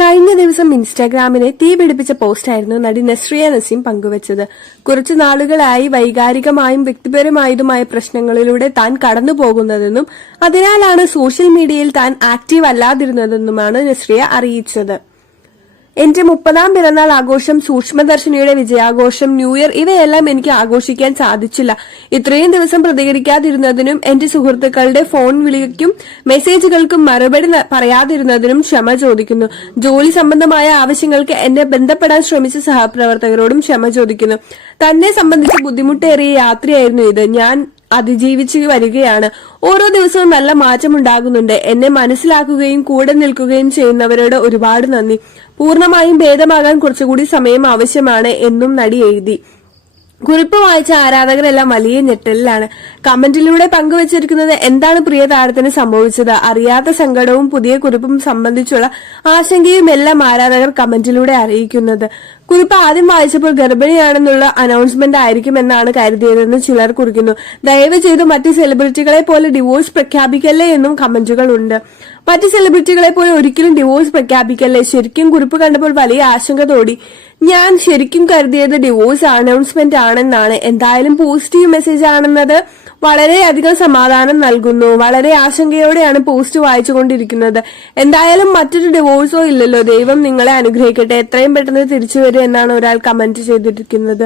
കഴിഞ്ഞ ദിവസം ഇൻസ്റ്റാഗ്രാമിനെ തീ പിടിപ്പിച്ച പോസ്റ്റായിരുന്നു നടി നസ്രിയ നസീം പങ്കുവച്ചത്. കുറച്ചു നാളുകളായി വൈകാരികമായും വ്യക്തിപരമായതുമായ പ്രശ്നങ്ങളിലൂടെ താൻ കടന്നു പോകുന്നതെന്നും അതിനാലാണ് സോഷ്യൽ മീഡിയയിൽ താൻ ആക്റ്റീവ് അല്ലാതിരുന്നതെന്നുമാണ് നസ്രിയ അറിയിച്ചത്. എന്റെ മുപ്പതാം പിറന്നാൾ ആഘോഷം സൂക്ഷ്മദർശിനിയുടെ വിജയാഘോഷം ന്യൂ ഇയർ ഇവയെല്ലാം എനിക്ക് ആഘോഷിക്കാൻ സാധിച്ചില്ല. ഇത്രയും ദിവസം പ്രതികരിക്കാതിരുന്നതിനും എന്റെ സുഹൃത്തുക്കളുടെ ഫോൺ വിളിക്കും മെസ്സേജുകൾക്കും മറുപടി പറയാതിരുന്നതിനും ക്ഷമ ചോദിക്കുന്നു. ജോലി സംബന്ധമായ ആവശ്യങ്ങൾക്ക് എന്നെ ബന്ധപ്പെടാൻ ശ്രമിച്ച സഹപ്രവർത്തകരോടും ക്ഷമ ചോദിക്കുന്നു. തന്നെ സംബന്ധിച്ച് ബുദ്ധിമുട്ടേറിയ യാത്രയായിരുന്നു ഇത്. ഞാൻ അതിജീവിച്ചു വരികയാണ്. ഓരോ ദിവസവും നല്ല മാറ്റമുണ്ടാകുന്നുണ്ട്. എന്നെ മനസ്സിലാക്കുകയും കൂടെ നിൽക്കുകയും ചെയ്യുന്നവരോട് ഒരുപാട് നന്ദി. പൂർണമായും ഭേദമാകാൻ കുറച്ചുകൂടി സമയം ആവശ്യമാണ് എന്നും നടി എഴുതി. കുറിപ്പ് വായിച്ച ആരാധകരെല്ലാം വലിയ ഞെട്ടലിലാണ്. കമന്റിലൂടെ പങ്കുവച്ചിരിക്കുന്നത് എന്താണ് പ്രിയ താരത്തിന് സംഭവിച്ചത്? അറിയാത്ത സങ്കടവും പുതിയ കുറിപ്പും സംബന്ധിച്ചുള്ള ആശങ്കയും എല്ലാം ആരാധകർ കമന്റിലൂടെ അറിയിക്കുന്നത്. കുറിപ്പ് ആദ്യം വായിച്ചപ്പോൾ ഗർഭിണിയാണെന്നുള്ള അനൗൺസ്മെന്റ് ആയിരിക്കും എന്നാണ് കരുതിയതെന്ന് ചിലർ കുറിക്കുന്നു. ദയവ് ചെയ്ത് മറ്റ് സെലിബ്രിറ്റികളെ പോലെ ഡിവോഴ്സ് പ്രഖ്യാപിക്കല്ലേ എന്നും കമന്റുകൾ ഉണ്ട്. മറ്റ് സെലിബ്രിറ്റികളെ പോലെ ഒരിക്കലും ഡിവോഴ്സ് പ്രഖ്യാപിക്കല്ലേ? ശരിക്കും കുറിപ്പ് കണ്ടപ്പോൾ വലിയ ആശങ്ക തോടി ഞാൻ ശരിക്കും കരുതിയത് ഡിവോഴ്സ് അനൗൺസ്മെന്റ് ആണെന്നാണ്. എന്തായാലും പോസിറ്റീവ് മെസ്സേജ് ആണെന്നത് വളരെയധികം സമാധാനം നൽകുന്നു. വളരെ ആശങ്കയോടെയാണ് പോസ്റ്റ് വായിച്ചുകൊണ്ടിരിക്കുന്നത്. എന്തായാലും മറ്റൊരു ഡിവോഴ്സോ ഇല്ലല്ലോ. ദൈവം നിങ്ങളെ അനുഗ്രഹിക്കട്ടെ. എത്രയും പെട്ടെന്ന് തിരിച്ചു വരും എന്നാണ് ഒരാൾ കമന്റ് ചെയ്തിരിക്കുന്നത്.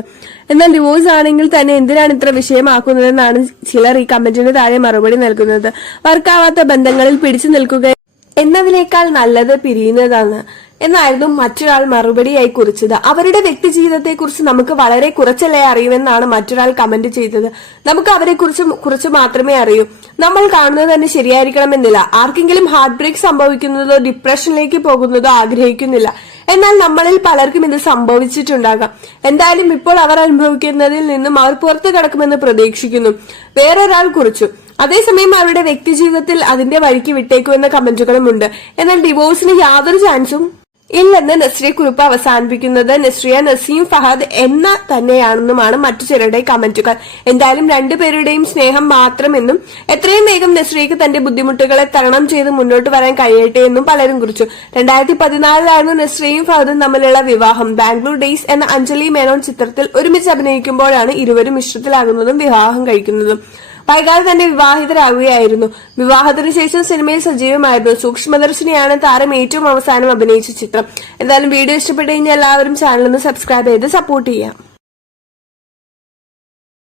എന്നാൽ ഡിവോഴ്സ് ആണെങ്കിൽ തന്നെ എന്തിനാണ് ഇത്ര വിഷയമാക്കുന്നതെന്നാണ് ചിലർ ഈ കമന്റിന് താഴെ മറുപടി നൽകുന്നത്. വർക്കാവാത്ത ബന്ധങ്ങളിൽ പിടിച്ചു നിൽക്കുക എന്നതിനേക്കാൾ നല്ലത് പിരിയുന്നതാണ്. എന്നായിരുന്നു മറ്റൊരാൾ മറുപടിയായി കുറിച്ചത്. അവരുടെ വ്യക്തി ജീവിതത്തെക്കുറിച്ച് നമുക്ക് വളരെ കുറച്ചല്ലേ അറിയുമെന്നാണ് മറ്റൊരാൾ കമന്റ് ചെയ്തത്. നമുക്ക് അവരെ കുറിച്ച് കുറച്ച് മാത്രമേ അറിയൂ. നമ്മൾ കാണുന്നത് തന്നെ ശരിയായിരിക്കണമെന്നില്ല. ആർക്കെങ്കിലും ഹാർട്ട് ബ്രേക്ക് സംഭവിക്കുന്നതോ ഡിപ്രഷനിലേക്ക് പോകുന്നതോ ആഗ്രഹിക്കുന്നില്ല. എന്നാൽ നമ്മളിൽ പലർക്കും ഇത് സംഭവിച്ചിട്ടുണ്ടാകാം. എന്തായാലും ഇപ്പോൾ അവർ അനുഭവിക്കുന്നതിൽ നിന്നും അവർ പുറത്തു കടക്കുമെന്ന് പ്രതീക്ഷിക്കുന്നു. വേറൊരാൾ കുറിച്ചു. അതേസമയം അവരുടെ വ്യക്തിജീവിതത്തിൽ അതിന്റെ വഴിക്ക് വിട്ടേക്കുമെന്ന കമന്റുകളുമുണ്ട് എന്നാൽ ഡിവോഴ്സിന് യാതൊരു ചാൻസും ഇല്ലെന്ന് നസ്രിയ കുറിപ്പ് അവസാനിപ്പിക്കുന്നത് നസ്രിയ നസീം ഫഹദ് എന്ന തന്നെയാണെന്നുമാണ് മറ്റു ചിലരുടെ കമന്റുകൾ. എന്തായാലും രണ്ടുപേരുടെയും സ്നേഹം മാത്രമെന്നും എത്രയും വേഗം നസ്രിയക്ക് തന്റെ ബുദ്ധിമുട്ടുകളെ തരണം ചെയ്ത് മുന്നോട്ട് വരാൻ കഴിയട്ടെ എന്നും പലരും കുറിച്ചു. രണ്ടായിരത്തി പതിനാലിലായിരുന്നു നസ്രിയയും ഫഹദും തമ്മിലുള്ള വിവാഹം. ബാംഗ്ലൂർ ഡേയ്സ് എന്ന അഞ്ജലി മേനോൻ ചിത്രത്തിൽ ഒരുമിച്ച് അഭിനയിക്കുമ്പോഴാണ് ഇരുവരും ഇഷ്ടത്തിലാകുന്നതും വിവാഹം കഴിക്കുന്നതും. വൈകാതെ തന്നെ വിവാഹിതരാകുകയായിരുന്നു വിവാഹത്തിന് ശേഷം സിനിമയിൽ സജീവമായിരുന്നു. സൂക്ഷ്മദർശിനിയാണ് താരം ഏറ്റവും അവസാനം അഭിനയിച്ച ചിത്രം. എന്തായാലും വീഡിയോ ഇഷ്ടപ്പെട്ടു കഴിഞ്ഞാൽ എല്ലാവരും ചാനൽ ഒന്ന് സബ്സ്ക്രൈബ് ചെയ്ത് സപ്പോർട്ട് ചെയ്യാം.